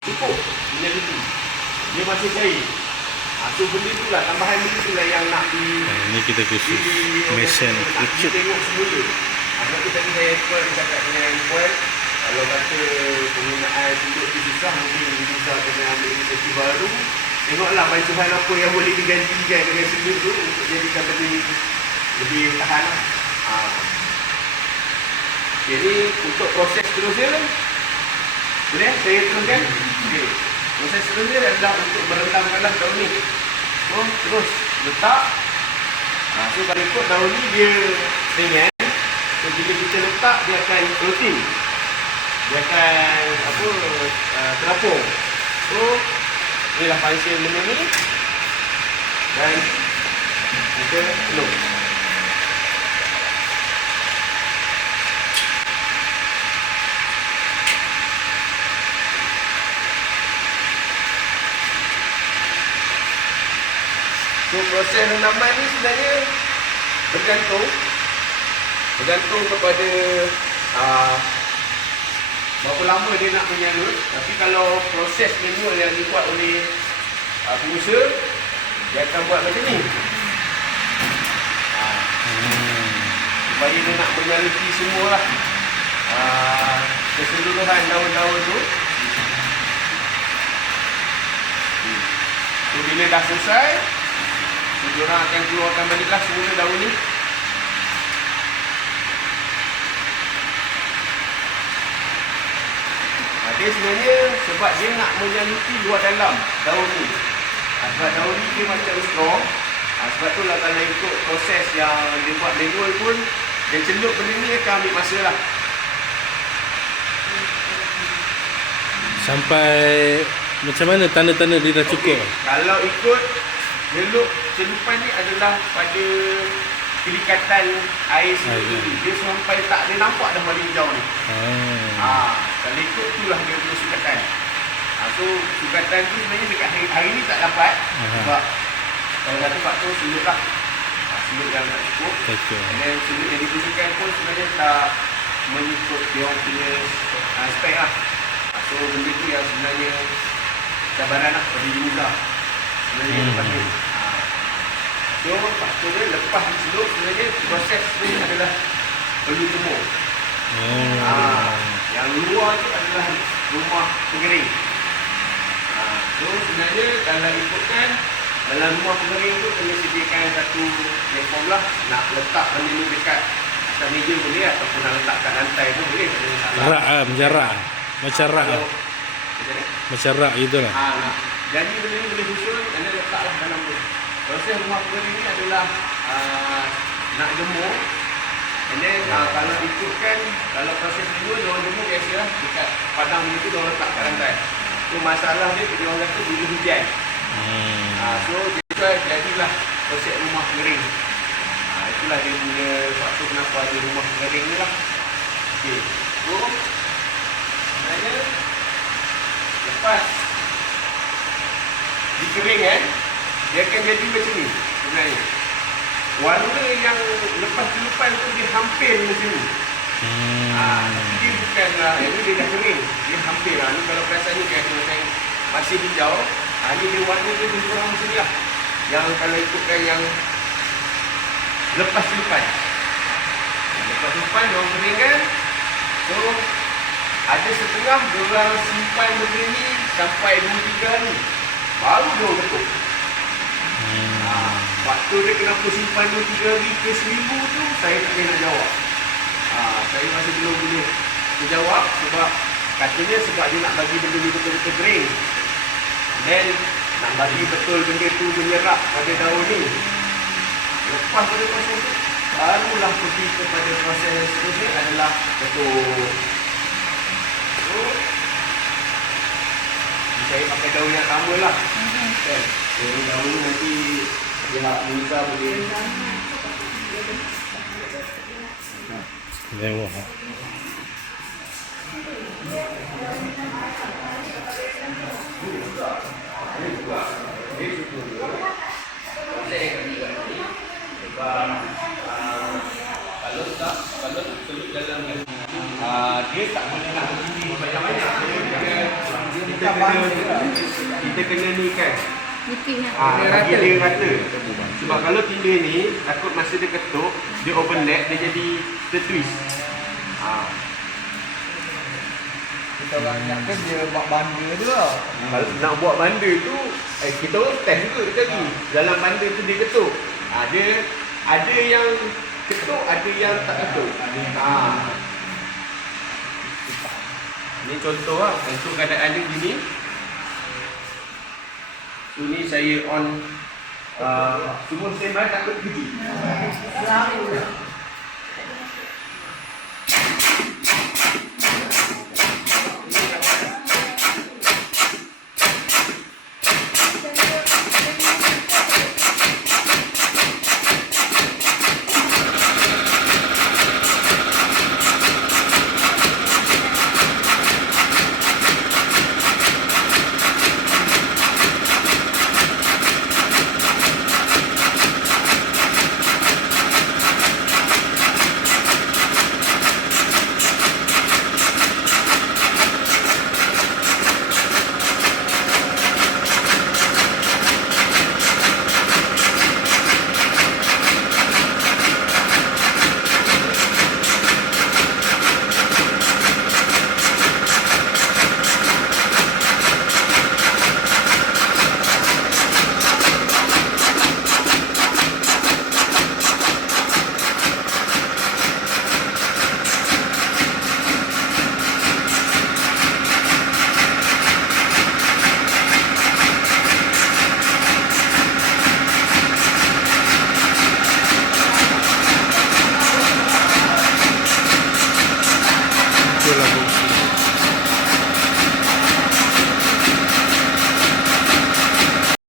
cukup meneliti. Dia masih cair. Ha, so benda tu lah, tambahan benda tu lah yang nak di... Ha, ini kita khusus mesin pucuk. tengok semula. Ha, sebab tu tadi saya dia cakap dengan Puan, kalau kata penggunaan sudut tu susah, mungkin bisa kena ambil inisiatif baru. Tengoklah bahan apa yang boleh digantikan dengan sudut tu untuk jadikan benda ni lebih tahan lah. Ha. Jadi untuk proses seterusnya, boleh saya teruskan? Okey. Proses seterusnya adalah untuk merendamkanlah daun ni. So, terus letak. Ha, so kalau ikut daun ni dia ringan. So bila kita letak dia akan floating. Dia akan apa uh, terapung. So inilah function benda ni. Dan kita penuh. So proses rendaman ni sebenarnya bergantung. Bergantung kepada uh, berapa lama dia nak menyalur tapi kalau proses manual yang dibuat oleh uh, pengusaha dia akan buat macam ni. Uh, supaya dia nak menyalurkan semua lah. Uh, keseluruhan daun-daun tu. So bila dah selesai so, diorang akan keluarkan baliklah semua daun ni Ha, dia sebenarnya sebab dia nak menyaluti luar dalam daun ni. Ha, sebab daun ni dia macam straw. Ha, sebab tu lah kalau ikut proses yang dia buat manual pun, dia celup benda ni akan ambil masa lah. Sampai macam mana tanda-tanda dia dah cukup? Okey, Kalau ikut celup celupan ni adalah pada kelikatan air sendiri. Air. Dia sampai tak ada nampak dah warna hijau ni. Ha. Ha, kalau ikut itulah dia punya sukatan. Ha, so sukatan tu sebenarnya dekat hari, hari ni tak dapat Aha. sebab kalau satu faktor sulut lah. Ha, sulut yang tak cukup. And then sulut yang dibutuhkan pun sebenarnya tak mengikut dia punya uh, spek lah. Ha, so benda tu yang sebenarnya cabaran lah pada user. Sebenarnya lepas ni. Ha. So faktor dia lepas disulut sebenarnya proses ni adalah perlu jemur. Hmm. Ah, yang luar tu adalah rumah pengering. Ah, so sebenarnya kalau ikutkan dalam rumah pengering tu kena sediakan satu platform lah nak letak benda ni dekat atas meja boleh ataupun nak letak kat lantai pun boleh tak ada masalah. Rak ah, macam rak. Macam rak. Macam rak gitu lah. Ah, nak. Jadi benda ni boleh susun anda letaklah dalam tu. Proses rumah pengering ni adalah ah, nak jemur And then uh, kalau ikutkan kalau proses dulu dia orang jemur biasa lah dekat padang ni tu dia orang letak kat lantai. So masalah dia dia orang kata bila hujan. Hmm. Uh, so dia jadilah proses rumah kering. Uh, itulah dia punya waktu kenapa ada rumah kering ni lah. Okey. So sebenarnya lepas dikering kan dia akan jadi macam ni sebenarnya. Warna yang lepas celupan tu dia hampir macam ni. Hmm. Ah, tapi dia bukanlah, yang ni dia dah kering. Dia hampir lah. Ni kalau perasan ni dia ada macam masih hijau. Ah, ni dia warna dia lebih kurang macam ni lah. Yang kalau ikutkan yang lepas. Ah, Lepas celupan dia orang keringkan. So, ada setengah dia orang simpan benda ni sampai 2-3 hari. Baru dia orang ketuk. Hmm. Ha, waktu dia kenapa simpan 2-3 hari ke seminggu tu saya tak boleh nak jawab. Ha, saya masih belum boleh menjawab sebab katanya sebab dia nak bagi benda ni betul-betul kering. Then nak bagi betul benda tu menyerap pada daun ni. Lepas pada proses tu barulah pergi kepada proses yang seterusnya adalah betul. Saya pakai daun yang sama lah. Kan? Jadi daun nanti pihak Musa boleh Mewah. kalau tak kalau dalam uh, dia tak boleh nak berdiri banyak-banyak dia dia kita kena kita kena ni kan. Nipihnya. Ah, bagi dia rata. Sebab kalau tinda ni takut masa dia ketuk, dia overlap dia jadi tertwist. Ah, Kita orang ingatkan dia buat banda tu tau. kalau nak buat banda tu eh, kita orang test juga tadi. Dalam banda tu dia ketuk. Ah, dia ada yang ketuk, ada yang tak ketuk. Ah. Ni contoh lah, untuk keadaan dia gini. So ni saya on uh, semua standby takut pergi.